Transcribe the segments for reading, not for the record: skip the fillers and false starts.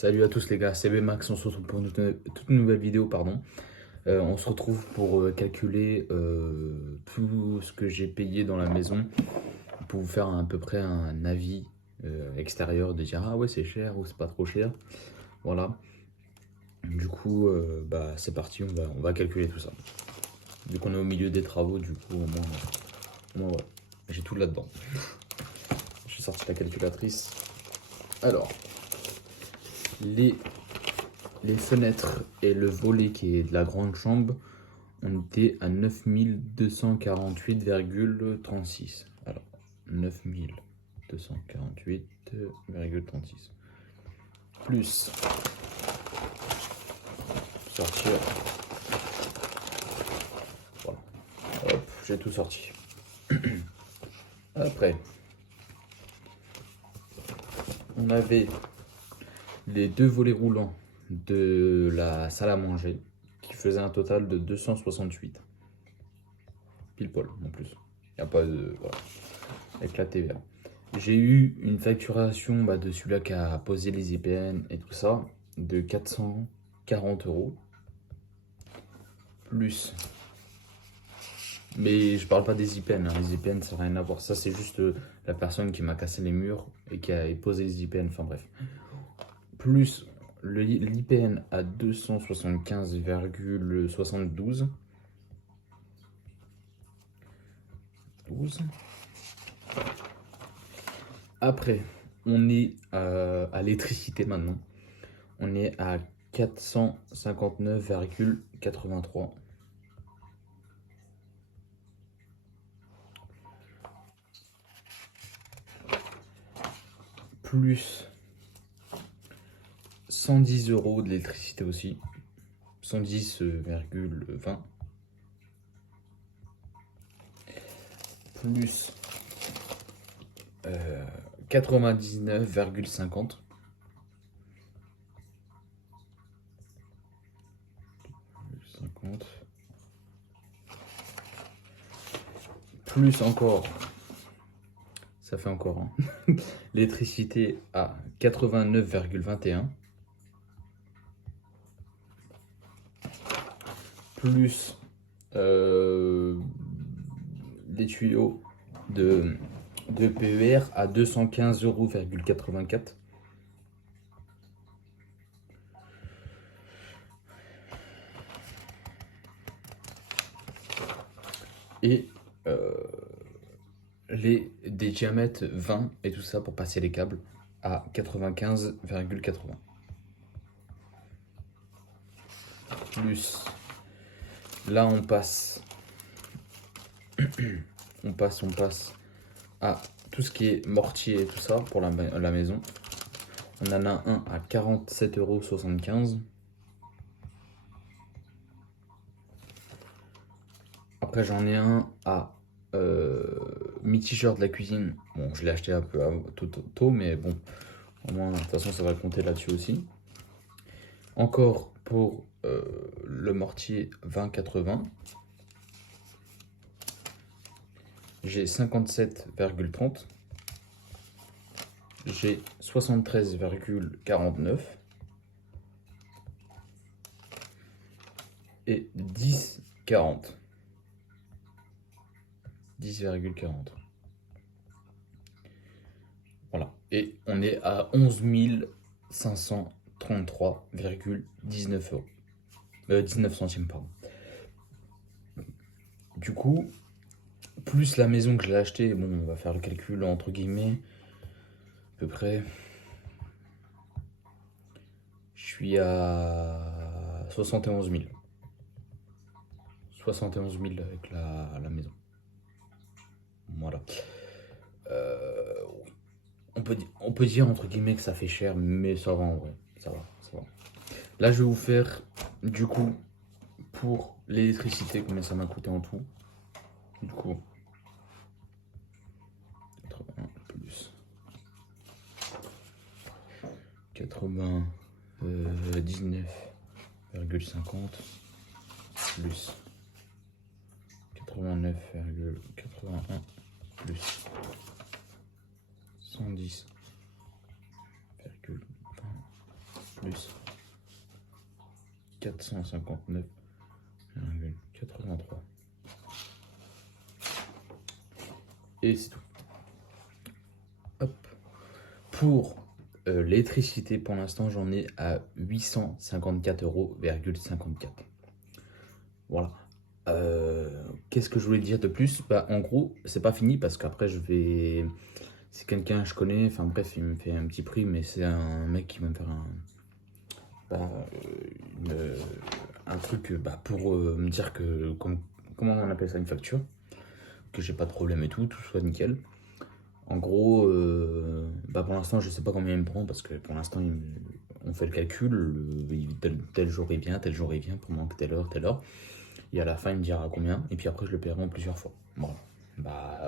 Salut à tous les gars, c'est Bmax, on se retrouve pour une toute nouvelle vidéo, pardon. On se retrouve pour calculer tout ce que j'ai payé dans la maison pour vous faire à peu près un avis extérieur de dire ah ouais c'est cher ou c'est pas trop cher. Voilà. Du coup, bah c'est parti, on va calculer tout ça. Vu qu'on est au milieu des travaux, du coup au moins, ouais, j'ai tout là-dedans. J'ai sorti la calculatrice. Alors, les fenêtres et le volet qui est de la grande chambre, on était à 9248,36. Alors, 9248,36. Plus, sortir. Voilà. Hop, j'ai tout sorti. Après, on avait les deux volets roulants de la salle à manger qui faisaient un total de 268. Pile poil en plus. Il n'y a pas de. Voilà. Avec la TVA. J'ai eu une facturation de celui-là qui a posé les IPN et tout ça de 440 euros. Plus. Mais je parle pas des IPN, hein. Les IPN ça n'a rien à voir. Ça c'est juste la personne qui m'a cassé les murs et qui a posé les IPN. Enfin bref. Plus l'IPN à 275,72. 12. Après, on est à l'électricité maintenant. On est à 459,83. Plus 110 euros de l'électricité aussi. 110,20. Plus 99,50. Plus encore, ça fait encore hein. L'électricité à 89,21. Plus les tuyaux de PER à 215,84 €. Et des diamètres 20 et tout ça pour passer les câbles à 95,80. Plus là on passe on passe à tout ce qui est mortier et tout ça pour la maison. On en a un à 47,75 €. Après j'en ai un à mi-t-shirt de la cuisine. Bon, je l'ai acheté un peu tôt, mais bon, au moins de toute façon ça va compter là-dessus aussi. Encore pour le mortier 20,80. J'ai 57,30. J'ai 73,49. Et 10,40. 10,40. Voilà. Et on est à 11 533,19 €. 19 centimes, pardon. Du coup, plus la maison que je l'ai achetée, bon, on va faire le calcul entre guillemets, à peu près. Je suis à 71 000. 71 000 avec la maison. Voilà. Oui. On peut dire entre guillemets que ça fait cher, mais ça va en vrai. Ça va. Là, je vais vous faire du coup pour l'électricité combien ça m'a coûté en tout. Du coup, 80 plus 99,50 plus 89,81 plus 110,20 plus 459,83. Et c'est tout. Hop. Pour l'électricité, pour l'instant, j'en ai à 854,54 €. Voilà. Qu'est-ce que je voulais dire de plus? Bah, en gros, c'est pas fini parce qu'après, je vais. C'est quelqu'un que je connais, enfin bref, il me fait un petit prix, mais c'est un mec qui va me faire un truc pour me dire que. Comment on appelle ça? Une facture? Que j'ai pas de problème et tout soit nickel. En gros, pour l'instant, je sais pas combien il me prend parce que pour l'instant, on fait le calcul. Tel jour il vient, tel jour il vient, pendant telle heure, telle heure. Et à la fin, il me dira combien. Et puis après, je le paierai en plusieurs fois. Voilà.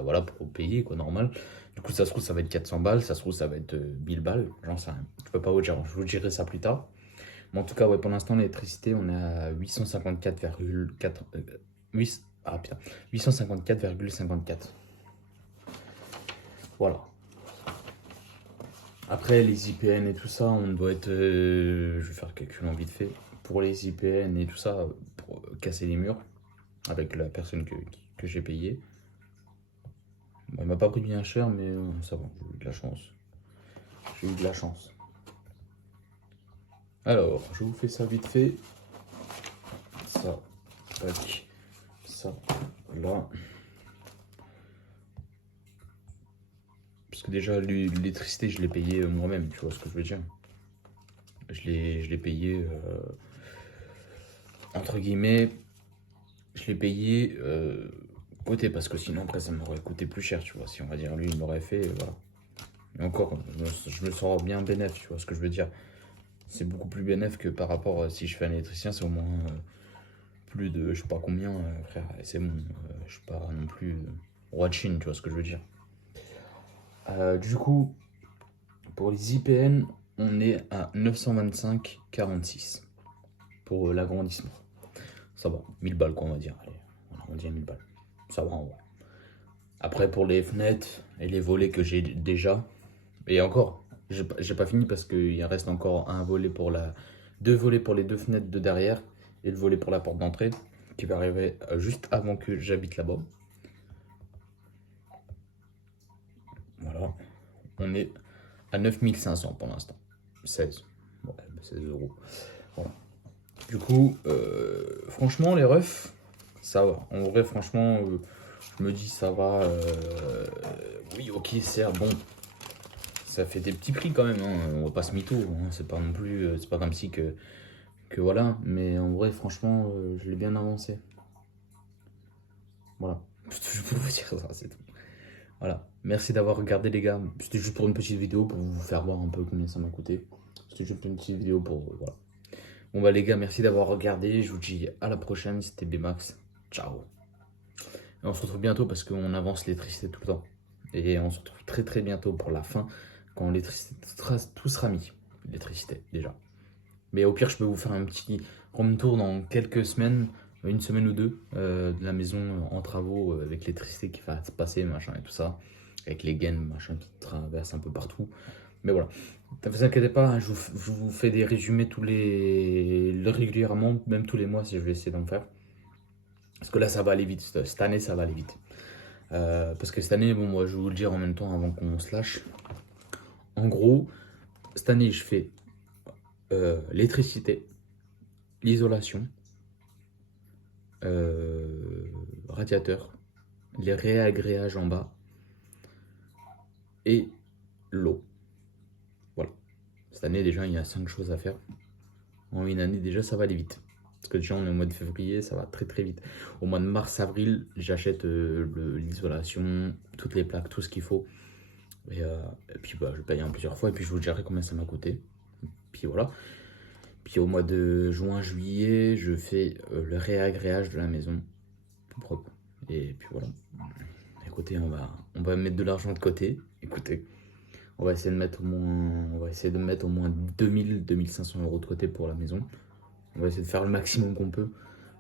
Voilà, pour payer, quoi, normal. Du coup, ça se trouve, ça va être 400 balles. Ça se trouve, ça va être 1000 balles. J'en sais rien. Je peux pas vous dire. Je vous dirai ça plus tard. Mais en tout cas, ouais, pour l'instant, l'électricité, on est à 854,4. 854,54. Voilà. Après, les IPN et tout ça, on doit être. Je vais faire le calcul en vite fait. Pour les IPN et tout ça, pour casser les murs, avec la personne que j'ai payé. Il m'a pas pris bien cher, mais ça va, j'ai eu de la chance. J'ai eu de la chance. Alors, je vous fais ça vite fait. Ça, tac, ça, là. Parce que déjà, l'électricité, je l'ai payé moi-même, tu vois ce que je veux dire. Je l'ai payé, entre guillemets, je l'ai payé côté, parce que sinon, après, ça m'aurait coûté plus cher, tu vois. Si on va dire, lui, il m'aurait fait, voilà. Et encore, je me sens bien bénéf, tu vois ce que je veux dire. C'est beaucoup plus bénéf que par rapport, si je fais un électricien, c'est au moins plus de, je sais pas combien, frère, et c'est bon. Je suis pas non plus roi de Chine, tu vois ce que je veux dire. Du coup, pour les IPN, on est à 925,46 pour l'agrandissement. Ça va, 1000 balles quoi, on va dire. Allez, on dit à 1000 balles. Ça va en vrai. Après, pour les fenêtres et les volets que j'ai déjà, et encore, j'ai pas fini parce qu'il reste encore un volet pour deux volets pour les deux fenêtres de derrière et le volet pour la porte d'entrée qui va arriver juste avant que j'habite là-bas. Voilà. On est à 9500 pour l'instant. 16. Ouais, 16 €. Voilà. Du coup, franchement, les refs, ça va. En vrai, franchement, je me dis, ça va. Oui, ok, certes, bon. Ça fait des petits prix quand même, hein. On va pas se mytho. Hein. C'est pas non plus. C'est pas comme si que voilà. Mais en vrai, franchement, je l'ai bien avancé. Voilà. Je peux vous dire ça, c'est tout. Voilà. Merci d'avoir regardé, les gars. C'était juste pour une petite vidéo pour vous faire voir un peu combien ça m'a coûté. C'était juste une petite vidéo pour. Voilà. Bon, les gars, merci d'avoir regardé. Je vous dis à la prochaine. C'était Bmax. Ciao. Et on se retrouve bientôt parce qu'on avance l'électricité tout le temps. Et on se retrouve très très bientôt pour la fin quand l'électricité tout sera mis. L'électricité déjà. Mais au pire, je peux vous faire un petit home tour dans quelques semaines, une semaine ou deux, de la maison en travaux avec l'électricité qui va se passer, machin et tout ça. Avec les gaines, machin qui traversent un peu partout. Mais voilà. Ne vous inquiétez pas, hein, je vous fais des résumés régulièrement, même tous les mois si je vais essayer d'en faire. Parce que là, ça va aller vite. Cette année, ça va aller vite. Parce que cette année, bon, moi, je vais vous le dire en même temps avant qu'on se lâche. En gros, cette année, je fais l'électricité, l'isolation, radiateur, les réagréages en bas et l'eau. Voilà. Cette année, déjà, il y a 5 choses à faire. En une année, déjà, ça va aller vite. Parce que déjà, on est au mois de février, ça va très très vite. Au mois de mars, avril, j'achète l'isolation, toutes les plaques, tout ce qu'il faut. Et puis, je paye en plusieurs fois et puis je vous dirai combien ça m'a coûté. Puis voilà. Puis au mois de juin, juillet, je fais le réagréage de la maison. Tout propre. Et puis voilà. Écoutez, on va mettre de l'argent de côté. Écoutez. On va essayer de mettre au moins 2000-2500 € de côté pour la maison. On va essayer de faire le maximum qu'on peut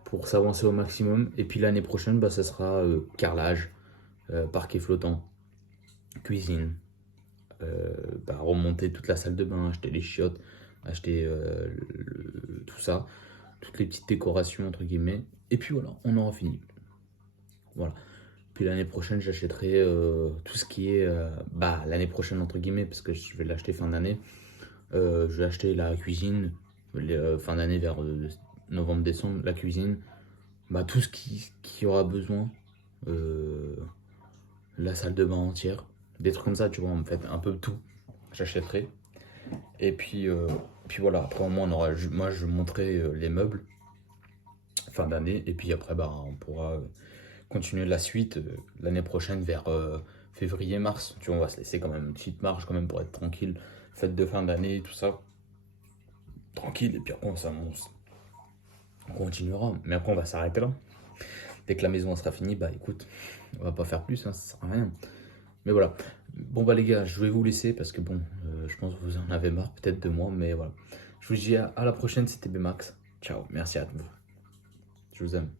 pour s'avancer au maximum. Et puis l'année prochaine, ça sera carrelage, parquet flottant, cuisine, remonter toute la salle de bain, acheter les chiottes, acheter tout ça, toutes les petites décorations entre guillemets. Et puis voilà, on aura fini. Voilà. Puis l'année prochaine, j'achèterai tout ce qui est... l'année prochaine, entre guillemets, parce que je vais l'acheter fin d'année. Je vais acheter la cuisine, fin d'année vers novembre-décembre, la cuisine. Tout ce qui aura besoin. La salle de bain entière. Des trucs comme ça, tu vois, en fait, un peu tout. J'achèterai. Et puis voilà, après au moins, moi, je montrerai les meubles fin d'année. Et puis après, on pourra continuer la suite l'année prochaine vers février-mars. Tu vois, on va se laisser quand même une petite marge quand même pour être tranquille. Fête de fin d'année, tout ça. Tranquille, et puis après on continuera. Mais après on va s'arrêter là. Dès que la maison sera finie, écoute, on va pas faire plus, hein, ça sert à rien. Mais voilà. Bon les gars, je vais vous laisser parce que je pense que vous en avez marre peut-être de moi, mais voilà. Je vous dis à la prochaine, c'était Bmax. Ciao, merci à vous. Je vous aime.